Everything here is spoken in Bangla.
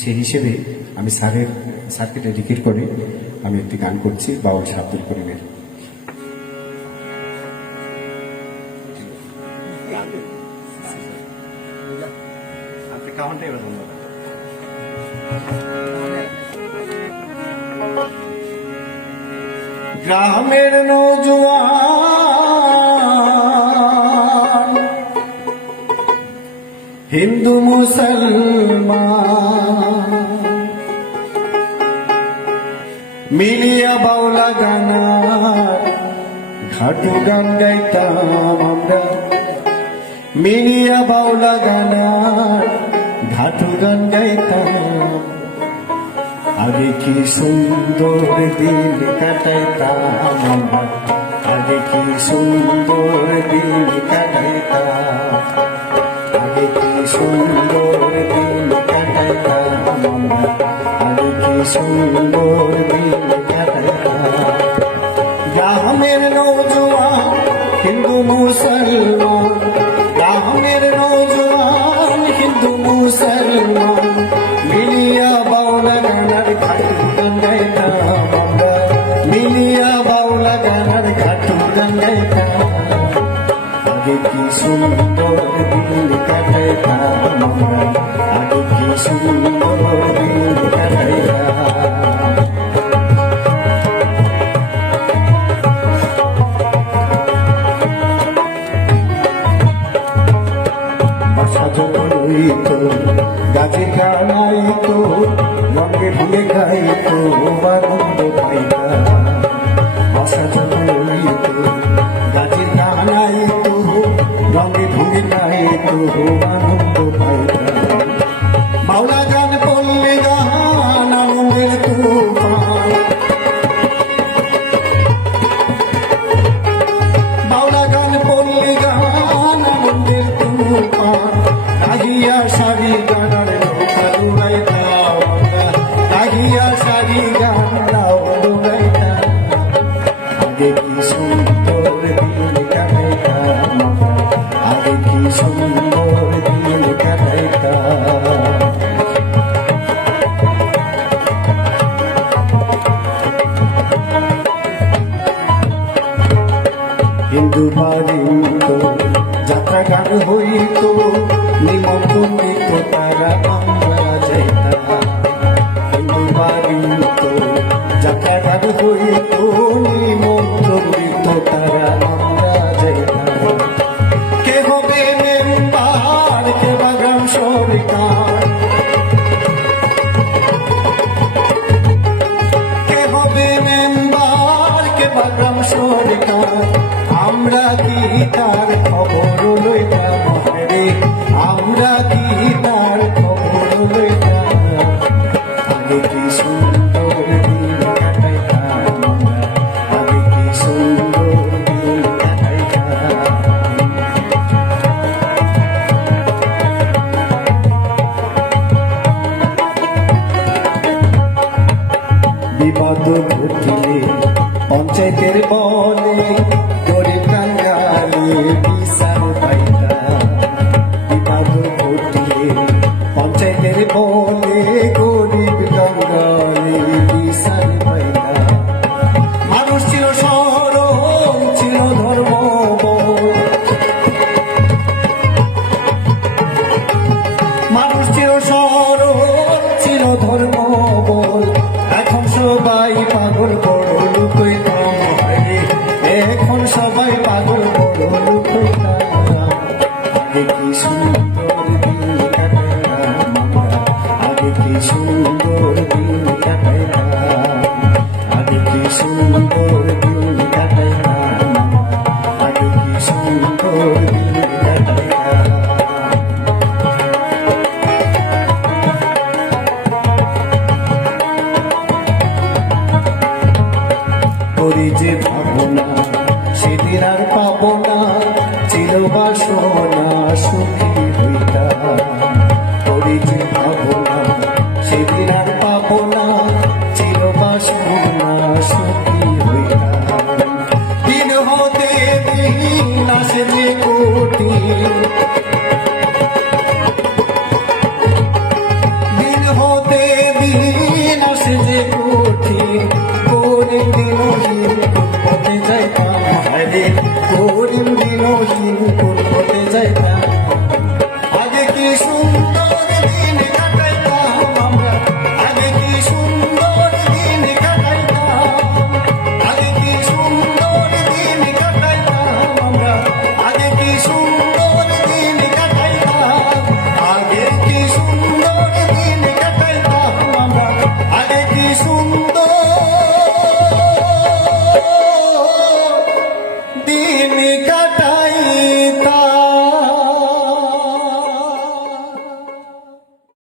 সেই হিসেবে আমি স্যারকে ডেডিকেট করে আমি একটি গান করছি বাউল শাহ আব্দুল করিমের। গ্রামের নৌজওয়ান হিন্দু মুসলমান মিলিয়া বাউলা গানা ঘাটু গান গাইতাম আমরা, মিলিয়া বাউলা গানা ঘাটু গান গাইতাম। আগে কি সুন্দর দিন কাটাইতাম আমরা, আগে কি সুন্দর দিন কাটাইতাম, আগে কি সুন্দর দিন কাটাইতাম আমরা, আগে কি সুন্দর দিন কাটাইতাম। গ্রামের নৌজওয়ান হিন্দু মুসলমান, গ্রামের নৌজওয়ান হিন্দু মুসলমান মিলিয়া বাউলা গানার ঘাটু গান গাইতাম আমরা, মিলিয়া বাউলা গানার ঘাটু গান গাইতাম। আগে কি সুন্দর দিন কাটাইতাম আমরা, আগে কি সুন্দর দিন কাটাইতাম। বাসা যখন হইতো গাছে গানাইতো, রঙে ভুলে গাইতো আনন্দ পাইতাম। বাসা যখন হইতো গাছে গানাইতো, রঙে ভুলে গাইতো আনন্দ পাইতাম। বাউলা গান পড়লে গান আনন্দের তুফান, বাউলা গান পড়লে গান আনন্দের তুফান। কাহিয়া সারি গানার নৌকা ডুবাইতাম আমরা, কাহিয়া সারি গানাও ডুবাইতাম। আগে কি সুন্দর দিন কাটাইতাম আমরা, আগে কি সুন্দর দিন কাটাইতাম। হিন্দু বাড়িত যাত্রা গান হইত, নিমন্ত্রণ দিত তারা আমরা যাইতাম। হিন্দু বাড়িত যাত্রা গান হইত, নিমন্ত্রণ দিত তারা আমরা যাইতাম। কে হবে মেম্বার, কে বা গ্রাম সরকার, কে হবে মেম্বার, কে বা গ্রাম সরকার, আমরা কি তার খবর লইতাম রে, আমরা কি তার খবর লইতাম। আগে কি সুন্দর দিন কাটাইতাম আমরা, আগে কি সুন্দর দিন কাটাইতাম। বিপদ ঘটিলে পঞ্চায়েতের বলে গরিব কাঙ্গালে বিচার পাইতাম। বিপদ ঘটিলে পঞ্চায়েতের বলে গরিব কাঙ্গালে বিচার পাইতাম। মানুষ ছিল সরল, ছিল ধর্মবল, মানুষ ছিল সরল, ছিল ধর্মবল। এখন সবাই পাগল বড় লোক হইতাম রে, এখন সবাই পাগল বড় লোক হইতাম। আগে কি সুন্দর দিন কাটাইতাম আমরা, আগে কি সুন্দর দিন কাটাইতাম, আগে কি সুন্দর দিন কাটাইতাম, আগে কি সুন্দর দিন কাটাইতাম। করি যে ভাবনা সেদিন আর পাবো না, ছিল বাসনা সুখী হইতাম। করি যে ভাবনা সেদিন আর পাবো না, হতে দিন আসে যে কঠিন করিম দিনহীন কোন পথে যাইতাম হরে করিম দিনহীন কোন পথে যাইতাম আগে কি সুন্দর দিন কাটাইতাম আমরা আগে কি সুন্দর দিন কাটাইতাম আগে কি সুন্দর দিন কাটাইতাম আমরা আগে কি সুন্দর দিন কাটাইতাম আগে কি সুন্দর দিন কাটাইতাম আমরা আগে কি সুন্দর